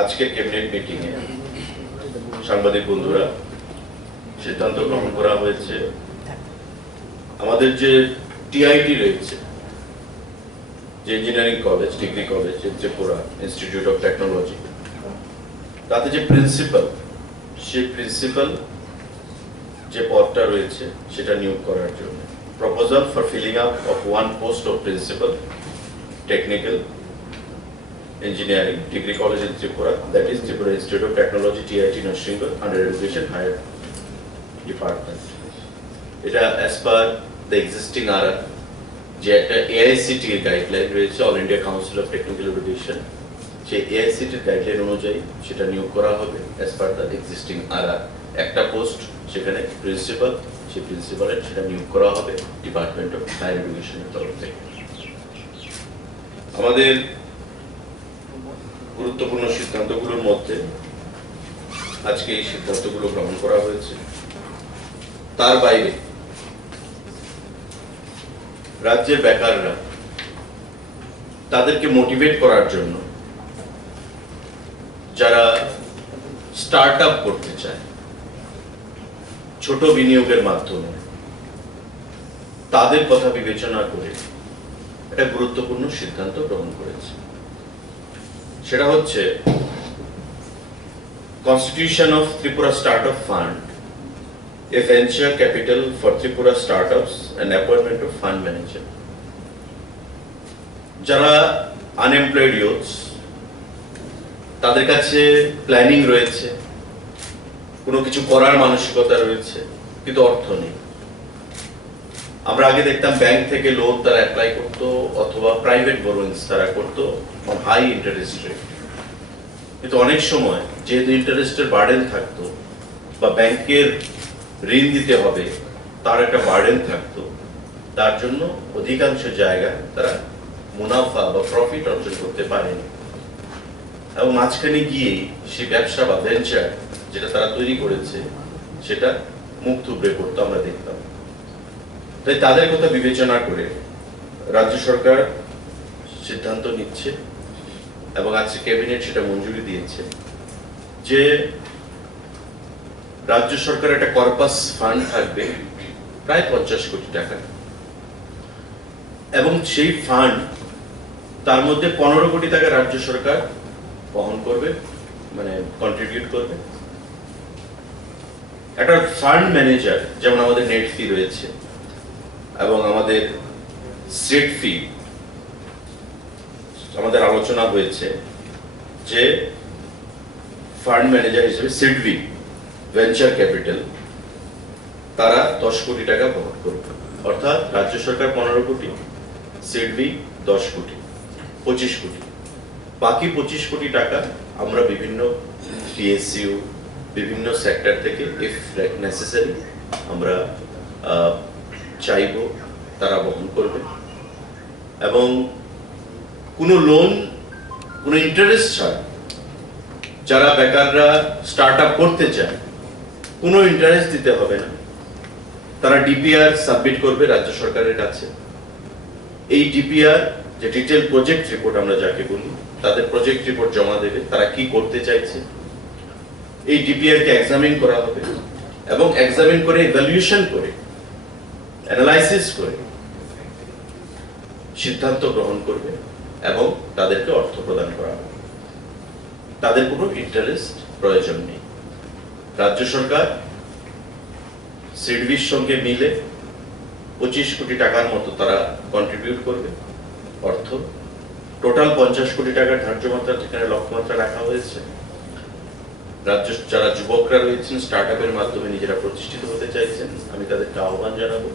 আজকের cabinet meeting এ সাংবাদিক বন্ধুরা সিদ্ধান্ত গ্রহণ করা হয়েছে আমাদের যে টিআইটি রয়েছে, যে engineering college, degree college, Tripura institute of technology, তাতে যে প্রিন্সিপাল, সেই প্রিন্সিপাল যে পদটা রয়েছে সেটা নিয়োগ করার জন্য proposal for filling up of one post of principal technical engineering degree college in Tripura, that is Tripura Institute of Technology TIT Nursing under Education Higher Department. It as per the existing ARA, যে একটা AICT এর guideline রয়েছে, all India council of technical education, সেই AICT এর guideline অনুযায়ী সেটা নিয়োগ করা হবে as per the existing ARA। একটা পোস্ট সেখানে প্রিন্সিপাল, সেই প্রিন্সিপালের সেটা নিয়োগ করা হবে ডিপার্টমেন্ট অফ হায়ার এডুকেশনের তরফ থেকে। আমাদের গুরুত্বপূর্ণ সিদ্ধান্তগুলোর মধ্যে আজকে এই সিদ্ধান্তগুলো গ্রহণ করা হয়েছে। তার বাইরে রাজ্যের বেকাররা তাদেরকে মোটিভেট করার জন্য যারা স্টার্ট আপ করতে চায় ছোট বিনিয়োগের মাধ্যমে, তাদের কথা বিবেচনা করে একটা গুরুত্বপূর্ণ সিদ্ধান্ত গ্রহণ করেছে। সেটা হচ্ছে Constitution of Tripura Startup Fund, a venture capital for Tripura startups and appointment of fund manager. যারা আনএমপ্লয়েড ইউথস, তাদের কাছে প্ল্যানিং রয়েছে, কোনো কিছু করার মানসিকতা রয়েছে, কিন্তু অর্থ নেই। আমরা আগে দেখতাম ব্যাংক থেকে লোন তারা অ্যাপ্লাই করতো অথবা প্রাইভেট বোরোইংস তারা করতো হাই ইন্টারেস্ট রেট, কিন্তু অনেক সময় যেহেতু ইন্টারেস্টের বার্ডেন থাকতো বা ব্যাংকের ঋণ দিতে হবে তার একটা বার্ডেন থাকতো, তার জন্য অধিকাংশ জায়গায় তারা মুনাফা বা প্রফিট অর্জন করতে পারেনি, এবং মাঝখানে গিয়ে সেই ব্যবসা বা ভেঞ্চার যেটা তারা তৈরি করেছে সেটা মুখ থুবড়ে পড়তো আমরা দেখতাম। তাই তাদের কথা বিবেচনা করে রাজ্য সরকার সিদ্ধান্ত নিচ্ছে এবং আজকে ক্যাবিনেট সেটা মঞ্জুরি দিয়েছে যে রাজ্য সরকার একটা কর্পাস ফান্ড থাকবে প্রায় 50 কোটি টাকা, এবং সেই ফান্ড তার মধ্যে 15 কোটি টাকা রাজ্য সরকার বহন করবে, মানে কন্ট্রিবিউট করবে। একটা ফান্ড ম্যানেজার, যেমন আমাদের নেট ফি রয়েছে এবং আমাদের স্টেট ফি, আমাদের আলোচনা হয়েছে যে ফান্ড ম্যানেজার হিসেবে সিডভি ভেঞ্চার ক্যাপিটাল তারা 10 কোটি টাকা বহন করবে, অর্থাৎ রাজ্য সরকার 15 কোটি, সিডভি 10 কোটি, 25 কোটি। বাকি 25 কোটি টাকা আমরা বিভিন্ন পিএসইউ, বিভিন্ন সেক্টর থেকে ইফ নেসেসারি আমরা চাইব তারা বহন করবে, এবং কোনো লোন, কোনো ইন্টারেস্ট ছাড়া যারা বেকাররা স্টার্ট আপ করতে চায় কোনো ইন্টারেস্ট দিতে হবে না। তারা ডিপিআর সাবমিট করবে রাজ্য সরকারের কাছে। এই ডিপিআর, যে ডিটেল প্রজেক্ট রিপোর্ট আমরা যাকে বলি, তাদের প্রজেক্ট রিপোর্ট জমা দেবে, তারা কি করতে চাইছে। এই ডিপিআর কে এক্সামিন করা হবে এবং এক্সামিন করে ইভ্যালুয়েশন করে অ্যানালাইসিস করে সিদ্ধান্ত গ্রহণ করবে এবং তাদেরকে অর্থ প্রদান করা হবে। তাদের কোনো ইন্টারেস্ট প্রয়োজন নেই। রাজ্য সরকার সিডভির সঙ্গে মিলে 25 কোটি টাকার মতো তারা কন্ট্রিবিউট করবে অর্থ। টোটাল 50 কোটি টাকার ধার্য মাত্রা, যেখানে লক্ষ্যমাত্রা রাখা হয়েছে। রাজ্য যারা যুবকরা রয়েছেন স্টার্ট আপের মাধ্যমে নিজেরা প্রতিষ্ঠিত হতে চাইছেন, আমি তাদেরকে আহ্বান জানাবো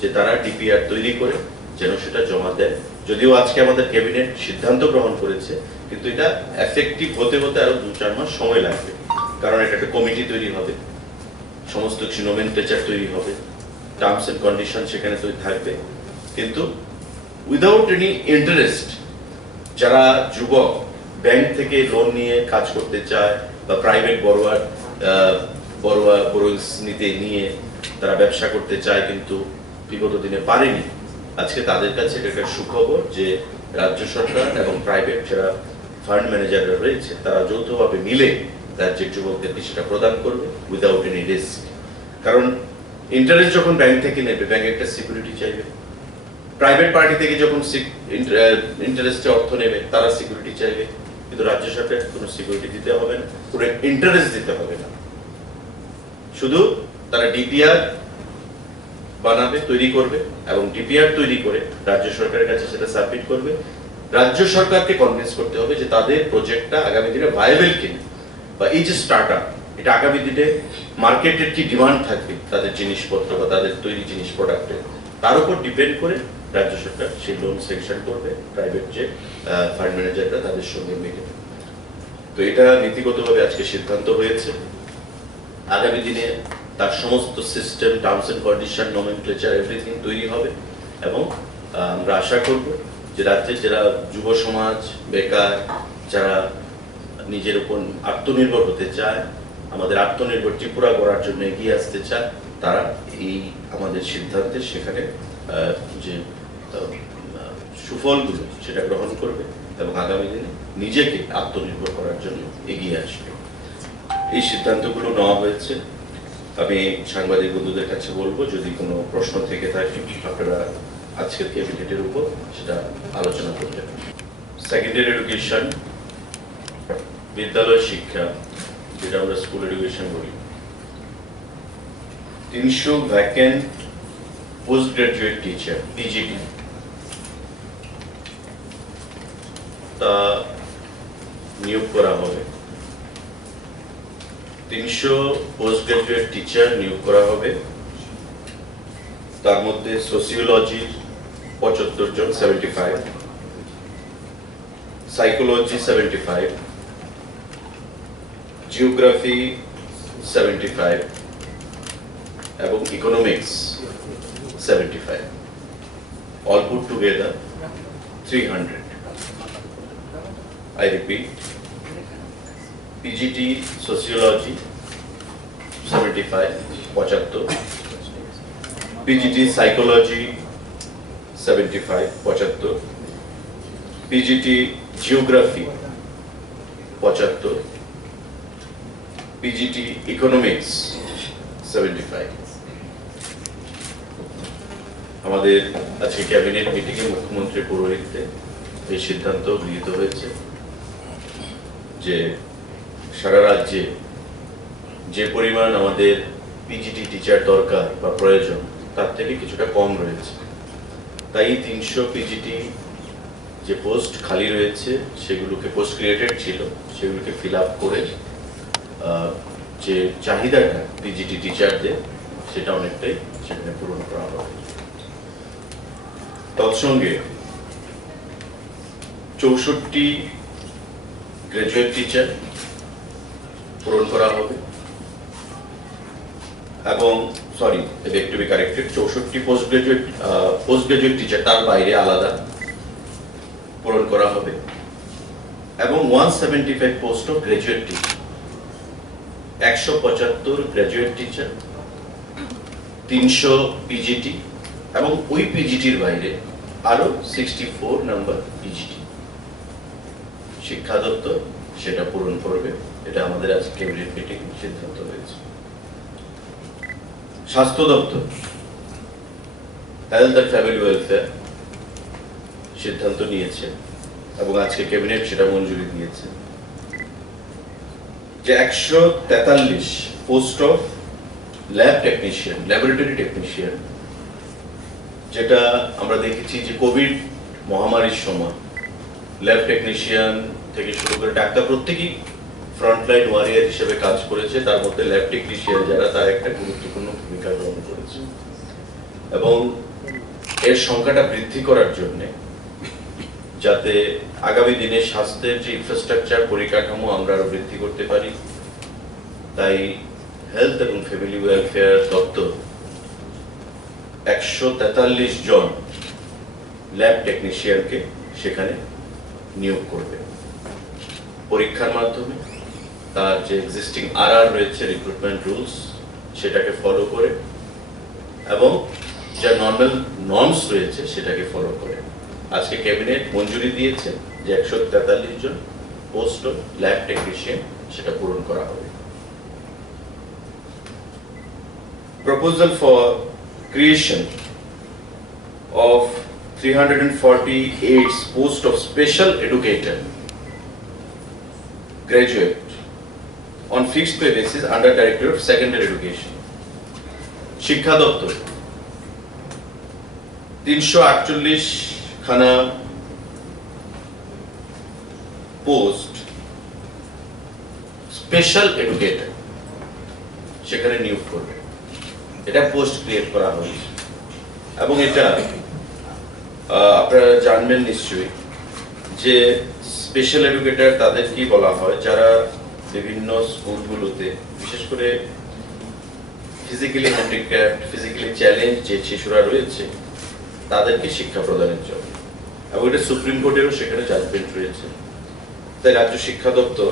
যে তারা ডিপিআর তৈরি করে যেন সেটা জমা দেয়। যদিও আজকে আমাদের ক্যাবিনেট সিদ্ধান্ত গ্রহণ করেছে, কিন্তু এটা এফেক্টিভ হতে হতে আরো 2-4 মাস সময় লাগবে, কারণ এটা একটা কমিটি তৈরি হবে, সমস্ত কিছু নোমেনক্লেচার তৈরি হবে, টার্মস এন্ড কন্ডিশন সেখানে তৈরি থাকবে। কিন্তু উইদাউট এনি ইন্টারেস্ট যারা যুবক ব্যাংক থেকে লোন নিয়ে কাজ করতে চায় বা প্রাইভেট বোরোইংস নিয়ে তারা ব্যবসা করতে চায় কিন্তু বিগত দিনে পারেনি, আজকে তাদের কাছে এটা একটা সুখবর যে রাজ্য সরকার এবং প্রাইভেট যারা ফান্ড ম্যানেজাররা রয়েছে তারা যৌথভাবে মিলে রাজ্যের যুবকদেরকে সেটা প্রদান করবে উইদাউট এনি রিস্ক। কারণ ইন্টারেস্ট যখন ব্যাংক থেকে নেবে, ব্যাংক একটা সিকিউরিটি চাইবে। প্রাইভেট পার্টি থেকে যখন ইন্টারেস্টে অর্থ নেবে, তারা সিকিউরিটি চাইবে। কিন্তু রাজ্য সরকার কোনো সিকিউরিটি দিতে হবে না, কোনো ইন্টারেস্ট দিতে হবে না। শুধু তারা ডিপিআর বানাবে, তৈরি করবে, এবং ডিপিআর তৈরি করে রাজ্য সরকারের কাছে সেটা সাবমিট করবে। রাজ্য সরকারকে কনভিন্স করতে হবে যে তাদের প্রজেক্টটা আগামী দিনে ভায়াবল কিনা, বা এই যে স্টার্টআপ, এটা আগামী দিনে মার্কেটের কি ডিমান্ড থাকবে তাদের জিনিসপত্র বা তাদের তৈরি জিনিস প্রোডাক্টের, তার উপর ডিপেন্ড করে রাজ্য সরকার সেই লোন সেকশন করবে প্রাইভেট যে ফান্ড ম্যানেজাররা তাদের সঙ্গে মিলে। তো এটা নীতিগতভাবে আজকে সিদ্ধান্ত হয়েছে। আগামী দিনে তার সমস্ত system, terms and condition, nomenclature, everything তৈরি হবে, এবং আমরা আশা করব যে রাজ্যের যারা যুব সমাজ, বেকার, যারা নিজের উপর আত্মনির্ভর হতে চায়, আমাদের আত্মনির্ভর ত্রিপুরা গড়ার জন্য এগিয়ে আসতে চায়, তারা এই আমাদের সিদ্ধান্তে সেখানে যে সুফলগুলো সেটা গ্রহণ করবে এবং আগামী দিনে নিজেকে আত্মনির্ভর করার জন্য এগিয়ে আসবে। এই সিদ্ধান্তগুলো নেওয়া হয়েছে। আমি সাংবাদিক বন্ধুদের কাছে বলবো, যদি কোনো প্রশ্ন থেকে থাকে আপনারা আজকের ক্যাবিনেটের উপর সেটা আলোচনা করবেন। সেকেন্ডারি এডুকেশন, বিদ্যালয় শিক্ষা, যেটা আমরা স্কুল এডুকেশন বলি, 300 vacant post graduate teacher PGT তা নিয়োগ করা হবে। 300 পোস্ট গ্রাজুয়েট টিচার নিয়োগ করা হবে। তার মধ্যে সোসিওলজি 75 জন, 75, সাইকোলজি 75, জিওগ্রাফি 75 এবং economics 75, all put together 300. I repeat, PGT Sociology 75, 75, PGT Psychology 75, 75, PGT Geography 75, PGT Economics 75. আমাদের আজকে ক্যাবিনেট মিটিংয়ে মুখ্যমন্ত্রীর পৌরোহিত্যে এই সিদ্ধান্ত গৃহীত হয়েছে যে সারা রাজ্যে যে পরিমাণ আমাদের পিজিটি টিচার দরকার বা প্রয়োজন তার থেকে কিছুটা কম রয়েছে। তাই 300 পিজিটি যে পোস্ট খালি রয়েছে সেগুলোকে, পোস্ট ক্রিয়েটেড ছিল সেগুলোকে ফিল আপ করে যে চাহিদাটা পিজিটি টিচারদের সেটা অনেকটাই সেখানে পূরণ করা হবে। তৎসঙ্গে 64 গ্রাজুয়েট টিচার পূরণ করা হবে, এবং একটু কারেক্টেড, 64 পোস্ট গ্রাজুয়েট টিচার তার বাইরে আলাদা পূরণ করা হবে, এবং 175 post of graduate teacher, 175 graduate teacher, 300 PGT, এবং ওই পিজিটির বাইরে আরো 64 নাম্বার পিজিটি শিক্ষা দপ্তর সেটা পূরণ করবে। এটা আমাদের আজ ক্যাবিনেট মিটিং সিদ্ধান্ত হয়েছে। স্বাস্থ্য দপ্তর, হেলথ এন্ড ফ্যামিলি ওয়েলফেয়ার সিদ্ধান্ত নিয়েছে এবং আজকে ক্যাবিনেট সেটা মঞ্জুরি দিয়েছে যে 143 post of lab technician, laboratory technician, যেটা আমরা দেখেছি যে কোভিড মহামারীর সময় ল্যাব টেকনিশিয়ান থেকে শুরু করে ডাক্তার প্রত্যেকেই ফ্রন্টলাইন ওয়ারিয়ার হিসেবে কাজ করেছে। তার মধ্যে ল্যাব টেকনিশিয়ান যারা, তার একটা গুরুত্বপূর্ণ ভূমিকা গ্রহণ করেছে, এবং এর সংখ্যাটা বৃদ্ধি করার জন্য, যাতে আগামী দিনে স্বাস্থ্যের যে ইনফ্রাস্ট্রাকচার, পরিকাঠামো আমরা আরো বৃদ্ধি করতে পারি, তাই হেলথ এবং ফ্যামিলি ওয়েলফেয়ার দপ্তর 143 জন ল্যাব টেকনিশিয়ানকে সেখানে নিয়োগ করবে পরীক্ষার মাধ্যমে। তার যে এক্সিস্টিং আরআর রয়েছে, রিক্রুটমেন্ট রুলস, সেটাকে ফলো করে, এবং যা নর্মাল নর্মস রয়েছে সেটাকে ফলো করে। আজকে ক্যাবিনেট মঞ্জুরি দিয়েছে যে 143 জন পোস্ট অফ ল্যাব টেকনিশিয়ান সেটা পূরণ করা হবে। Proposal for creation of 348 post of special educator graduate on fixed pay basis under Directorate of Secondary Education. শিক্ষা দপ্তর 348 খানা পোস্ট স্পেশাল এডুকেটর সেখানে নিয়োগ করবে। এটা পোস্ট ক্রিয়েট করা হয়েছে এবং এটা আপনারা জানবেন নিশ্চয়ই যে স্পেশাল এডুকেটর তাদের কি বলা হয়, যারা বিভিন্ন স্কুলগুলোতে বিশেষ করে ফিজিক্যালি হ্যান্ডিক্যাপ্ট, ফিজিক্যালি চ্যালেঞ্জ যে শিশুরা রয়েছে তাদেরকে শিক্ষা প্রদানের জন্য, এবং এটা সুপ্রিম কোর্টেরও সেখানে জাজমেন্ট রয়েছে। তাই রাজ্য শিক্ষা দপ্তর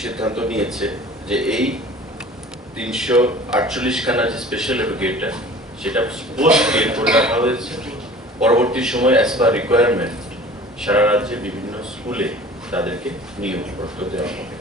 সিদ্ধান্ত নিয়েছে যে এই 348 খানা যে স্পেশাল এডুকেটর সেটা পোস্ট ক্রিয়েট করে রাখা হয়েছে। পরবর্তী সময় অ্যাজ পার রিকোয়ারমেন্ট সারা রাজ্যে বিভিন্ন স্কুলে তাদেরকে নিয়োগপত্র দেওয়া হবে।